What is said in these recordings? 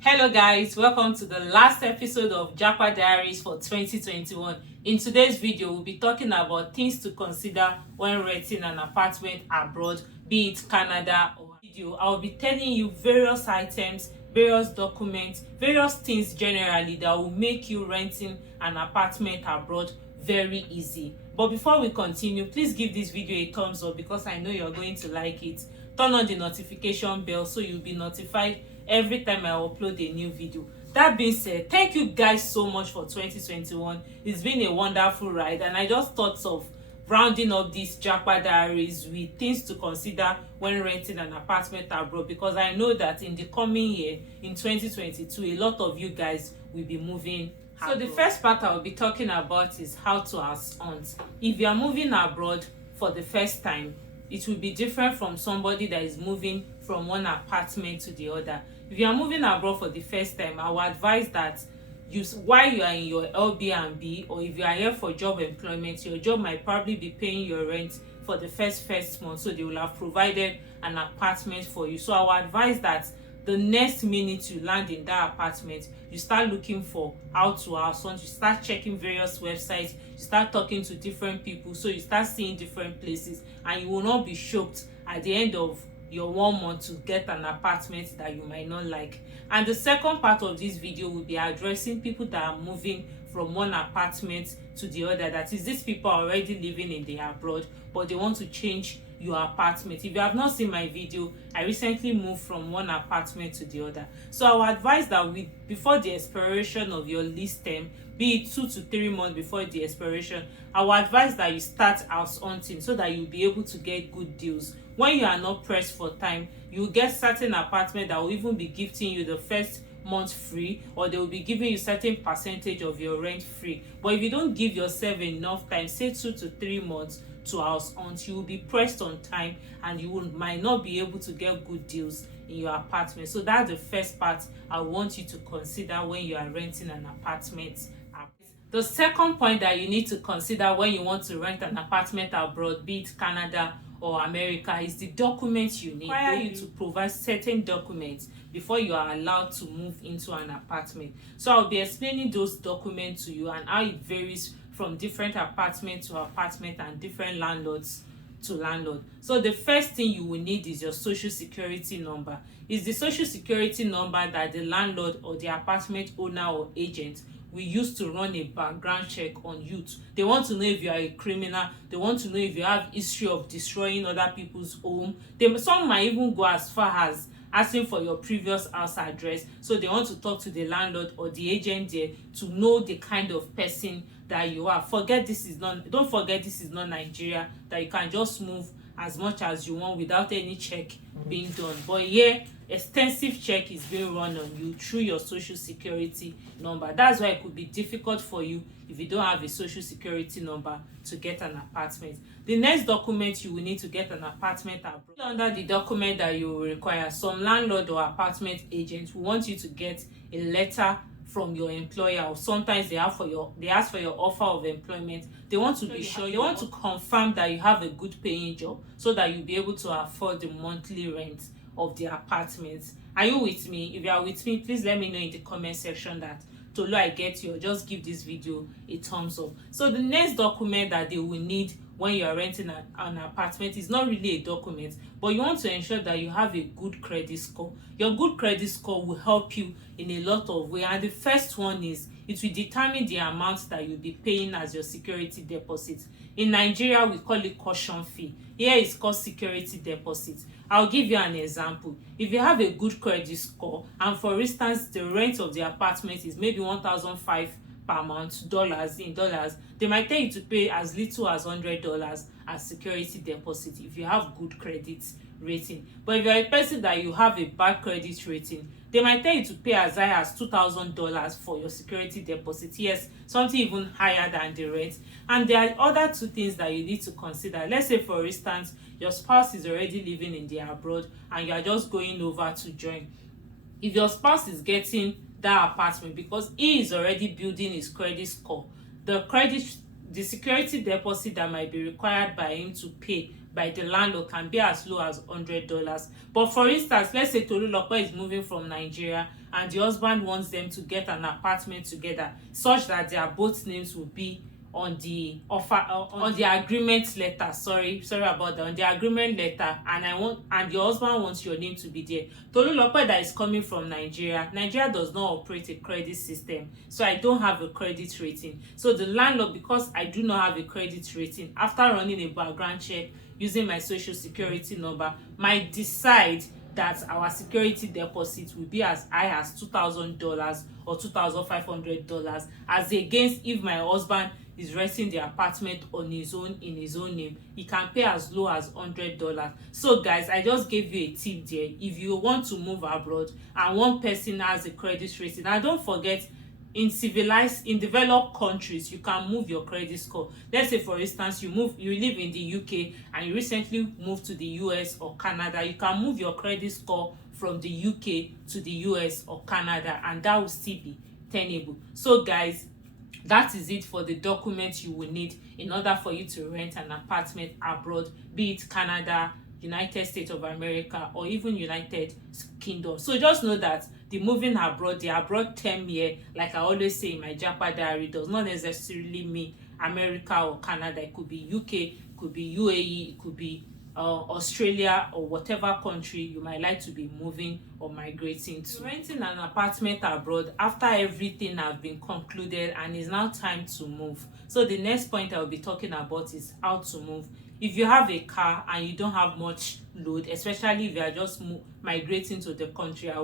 Hello guys, welcome to the last episode of JAPA Diaries for 2021. In today's video, we'll be talking about things to consider when renting an apartment abroad, be it Canada or video. I'll be telling you various items, various documents, various things generally that will make you renting an apartment abroad very easy. But before we continue, please give this video a thumbs up because I know you're going to like it. Turn on the notification bell so you'll be notified every time I upload a new video. That being said, thank you guys so much for 2021. It's been a wonderful ride, and I just thought of rounding up these JAPA diaries with things to consider when renting an apartment abroad, because I know that in the coming year, in 2022, a lot of you guys will be moving abroad. So the first part I'll be talking about is how to ask aunt. If you are moving abroad for the first time, it will be different from somebody that is moving from one apartment to the other. If you are moving abroad for the first time, I would advise that while you are in your Airbnb, or if you are here for job employment, your job might probably be paying your rent for the first month, so they will have provided an apartment for you. So I would advise that the next minute you land in that apartment, you start looking for how to house hunt, you start checking various websites, you start talking to different people, so you start seeing different places, and you will not be shocked at the end of your 1 month to get an apartment that you might not like. And the second part of this video will be addressing people that are moving from one apartment to the other. That is, these people are already living in the abroad, but they want to change your apartment. If you have not seen my video, I recently moved from one apartment to the other. So I would advise that before the expiration of your lease term, be it 2 to 3 months before the expiration, I would advise that you start house hunting so that you'll be able to get good deals. When you are not pressed for time, you will get certain apartment that will even be gifting you the first month free, or they will be giving you certain percentage of your rent free. But if you don't give yourself enough time, say 2 to 3 months to house hunt, you will be pressed on time and might not be able to get good deals in your apartment. So that's the first part I want you to consider when you are renting an apartment. The second point that you need to consider when you want to rent an apartment abroad, be it Canada or America, is the documents you need. Require you to provide certain documents before you are allowed to move into an apartment. So I'll be explaining those documents to you and how it varies from different apartment to apartment and different landlords to landlord. So the first thing you will need is your social security number. It's the social security number that the landlord or the apartment owner or agent we use to run a background check on you. They want to know if you are a criminal. They want to know if you have history of destroying other people's home. Some might even go as far as asking for your previous house address. So they want to talk to the landlord or the agent there to know the kind of person that you are. Don't forget this is not Nigeria, that you can just move as much as you want without any check being done. But here, extensive check is being run on you through your social security number. That's why it could be difficult for you if you don't have a social security number to get an apartment. The next document you will need to get an apartment abroad. Under the document that you will require, some landlord or apartment agent will want you to get a letter from your employer, or sometimes they ask for your offer of employment. They want to be sure, they want to confirm that you have a good paying job so that you'll be able to afford the monthly rent of the apartment. Are you with me? If you are with me, please let me know in the comment section that Tolu, I get you, or just give this video a thumbs up. So the next document that they will need when you are renting an apartment is not really a document, but you want to ensure that you have a good credit score. Your good credit score will help you in a lot of ways, and the first one is it will determine the amount that you'll be paying as your security deposit. In Nigeria, we call it caution fee. Here it's called security deposit. I'll give you an example. If you have a good credit score, and for instance the rent of the apartment is maybe $1,500 per month, in dollars, they might tell you to pay as little as $100 as security deposit if you have good credit rating. But if you're a person that you have a bad credit rating, they might tell you to pay as high as $2,000 for your security deposit. Yes, something even higher than the rent. And there are other two things that you need to consider. Let's say, for instance, your spouse is already living in the abroad and you are just going over to join. If your spouse is getting that apartment because he is already building his credit score, the security deposit that might be required by him to pay by the landlord can be as low as $100. But for instance, let's say Tolulope is moving from Nigeria and the husband wants them to get an apartment together such that their both names will be on the offer on the agreement letter. Sorry about that, on the agreement letter, and your husband wants your name to be there. Tolulope that is coming from Nigeria does not operate a credit system, so I don't have a credit rating. So the landlord, because I do not have a credit rating, after running a background check using my social security number, might decide that our security deposit will be as high as $2,000 or $2,500, as against if my husband is renting the apartment on his own, in his own name, he can pay as low as $100. So guys, I just gave you a tip there. If you want to move abroad and one person has a credit rating, and don't forget, in developed countries, you can move your credit score. Let's say for instance you live in the UK and you recently moved to the US or Canada, you can move your credit score from the UK to the US or Canada, and that will still be tenable. So guys, that is it for the documents you will need in order for you to rent an apartment abroad, be it Canada, United States of America, or even United Kingdom. So just know that the moving abroad, the abroad term here, like I always say in my JAPA diary, does not necessarily mean America or Canada. It could be UK, it could be UAE, it could be Australia, or whatever country you might like to be moving or migrating to. Renting an apartment abroad after everything has been concluded and it's now time to move. So the next point I will be talking about is how to move. If you have a car and you don't have much load, especially if you are just migrating to the country, I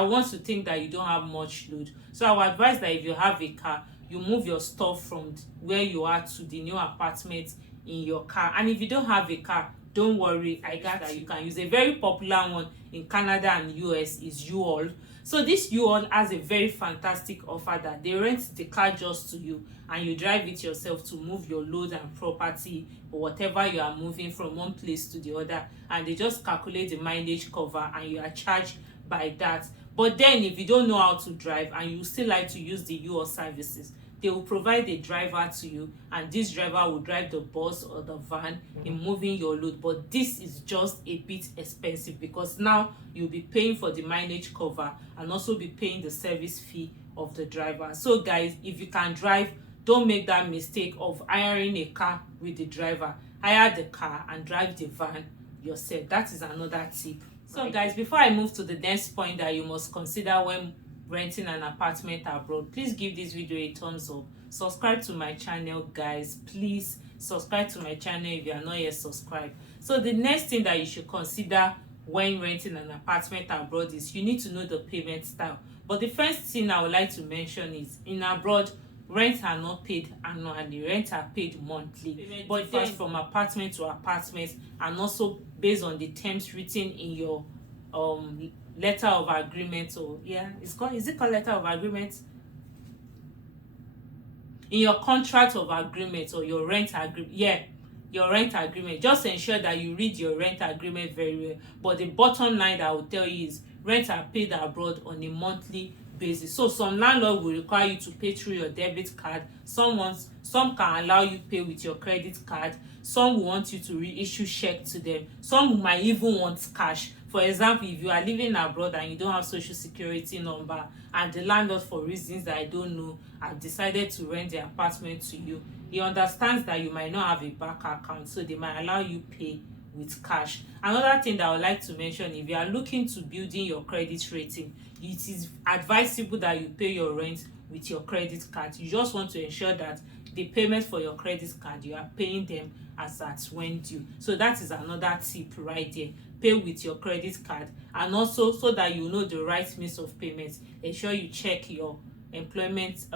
want to think that you don't have much load. So I would advise that if you have a car, you move your stuff from where you are to the new apartment in your car. And if you don't have a car, don't worry, I got that. You can use a very popular one in Canada and US is U-Haul. So this U-Haul has a very fantastic offer that they rent the car just to you and you drive it yourself to move your load and property or whatever you are moving from one place to the other, and they just calculate the mileage cover and you are charged by that. But then if you don't know how to drive and you still like to use the U-Haul services, they will provide a driver to you, and this driver will drive the bus or the van in moving your load. But this is just a bit expensive because now you'll be paying for the mileage cover and also be paying the service fee of the driver. So guys, if you can drive, don't make that mistake of hiring a car with the driver. Hire the car and drive the van yourself. That is another tip. So guys, before I move to the next point that you must consider when renting an apartment abroad, please give this video a thumbs up. Subscribe to my channel, guys. Please subscribe to my channel if you are not yet subscribed. So the next thing that you should consider when renting an apartment abroad is you need to know the payment style. But the first thing I would like to mention is in abroad, rents are not paid annually, rents are paid monthly. But differs from apartment to apartment and also based on the terms written in your letter of agreement, or is it called letter of agreement? In your contract of agreement or your rent agreement, your rent agreement, just ensure that you read your rent agreement very well. But the bottom line that I will tell you is rents are paid abroad on a monthly basis. So some landlord will require you to pay through your debit card. Some can allow you pay with your credit card. Some will want you to reissue check to them. Some might even want cash. For example, if you are living abroad and you don't have social security number and the landlord, for reasons that I don't know, have decided to rent the apartment to you, he understands that you might not have a bank account, so they might allow you pay with cash. Another thing that I would like to mention, if you are looking to building your credit rating, it is advisable that you pay your rent with your credit card. You just want to ensure that the payment for your credit card, you are paying them as at when due. So that is another tip right there. Pay with your credit card, and also so that you know the right means of payment, ensure you check your employment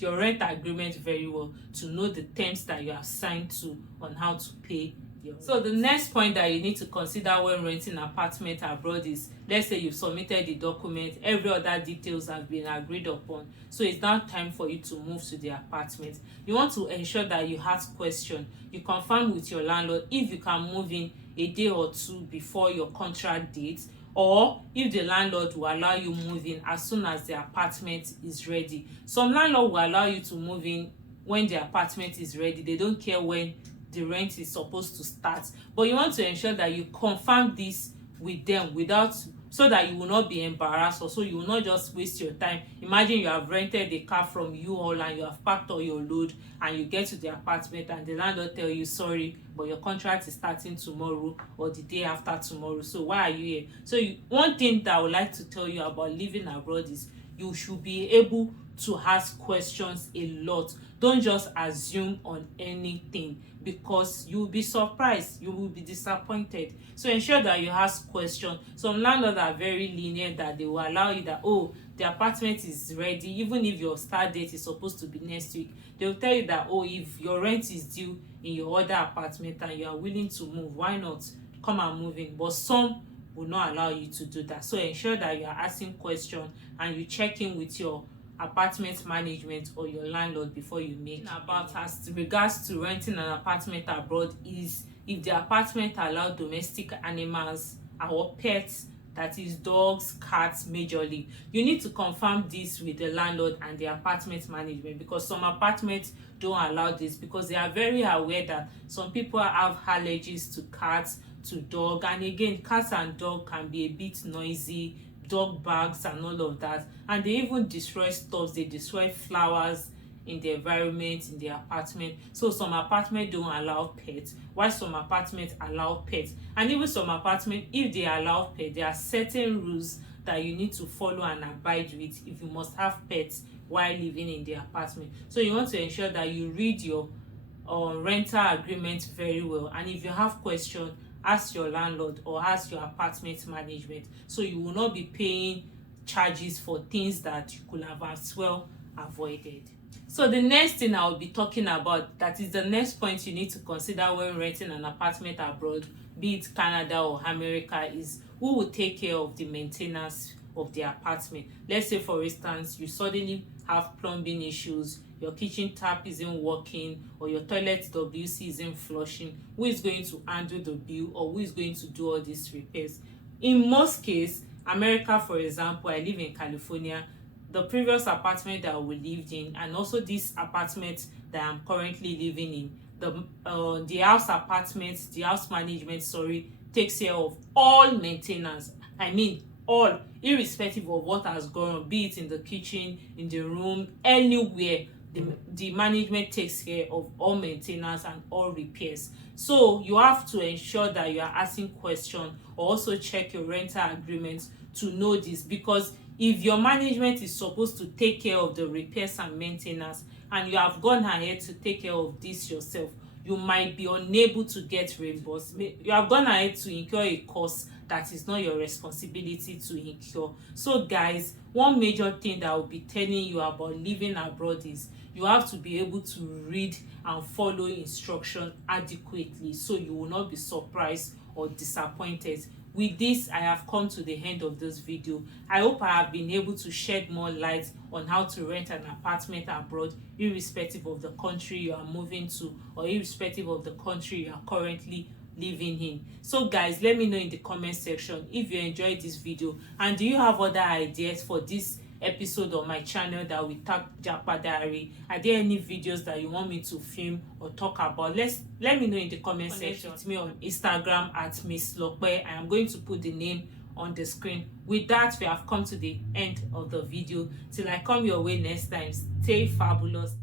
your rent agreement very well to know the terms that you have signed to on how to pay your rent. So the next point that you need to consider when renting an apartment abroad is, let's say you've submitted the document, every other details have been agreed upon, so it's now time for you to move to the apartment. You want to ensure that you ask questions, you confirm with your landlord if you can move in a day or two before your contract date, or if the landlord will allow you move in as soon as the apartment is ready. Some landlord will allow you to move in when the apartment is ready. They don't care when the rent is supposed to start. But you want to ensure that you confirm this with them without, so that you will not be embarrassed, or so you will not just waste your time. Imagine you have rented a car from U-Haul and you have packed all your load, and you get to the apartment and the landlord tell you, sorry, but your contract is starting tomorrow or the day after tomorrow, so why are you here? So one thing that I would like to tell you about living abroad is you should be able to ask questions a lot. Don't just assume on anything, because you will be surprised, you will be disappointed. So ensure that you ask questions. Some landlords are very lenient, that they will allow you that, oh, the apartment is ready, even if your start date is supposed to be next week. They will tell you that, oh, if your rent is due in your other apartment and you are willing to move, why not come and move in? But some will not allow you to do that. So ensure that you are asking questions and you check in with your apartment management or your landlord before you make about as regards to renting an apartment abroad is if the apartment allow domestic animals or pets, that is dogs, cats majorly. You need to confirm this with the landlord and the apartment management, because some apartments don't allow this, because they are very aware that some people have allergies to cats, to dog, and again, cats and dog can be a bit noisy, dog bags and all of that, and they even destroy stuff. They destroy flowers in the environment, in the apartment. So some apartments don't allow pets, while some apartments allow pets. And even some apartments, if they allow pets, there are certain rules that you need to follow and abide with if you must have pets while living in the apartment. So you want to ensure that you read your rental agreement very well, and if you have questions, ask your landlord or ask your apartment management, so you will not be paying charges for things that you could have as well avoided. So the next thing I will be talking about, that is the next point you need to consider when renting an apartment abroad, be it Canada or America, is who will take care of the maintenance of the apartment. Let's say, for instance, you suddenly have plumbing issues, your kitchen tap isn't working, or your toilet WC isn't flushing. Who is going to handle the bill, or who is going to do all these repairs? In most cases, America, for example, I live in California, the previous apartment that we lived in, and also this apartment that I'm currently living in, the house management, takes care of all maintenance. I mean all, irrespective of what has gone on, be it in the kitchen, in the room, anywhere. The management takes care of all maintenance and all repairs. So you have to ensure that you are asking questions, or also check your rental agreements to know this, because if your management is supposed to take care of the repairs and maintenance and you have gone ahead to take care of this yourself, you might be unable to get reimbursed. You have gone ahead to incur a cost that is not your responsibility to incur. So guys, one major thing that I will be telling you about living abroad is you have to be able to read and follow instruction adequately, so you will not be surprised or disappointed. With this, I have come to the end of this video. I hope I have been able to shed more light on how to rent an apartment abroad, irrespective of the country you are moving to, or irrespective of the country you are currently living in. So guys, let me know in the comment section if you enjoyed this video, and do you have other ideas for this episode on my channel that we tag JAPA Diary? Are there any videos that you want me to film or talk about? Let me know in the comment section. With me on Instagram at Miss Lokpe. I am going to put the name on the screen. With that, we have come to the end of the video. Till I come your way next time, stay fabulous.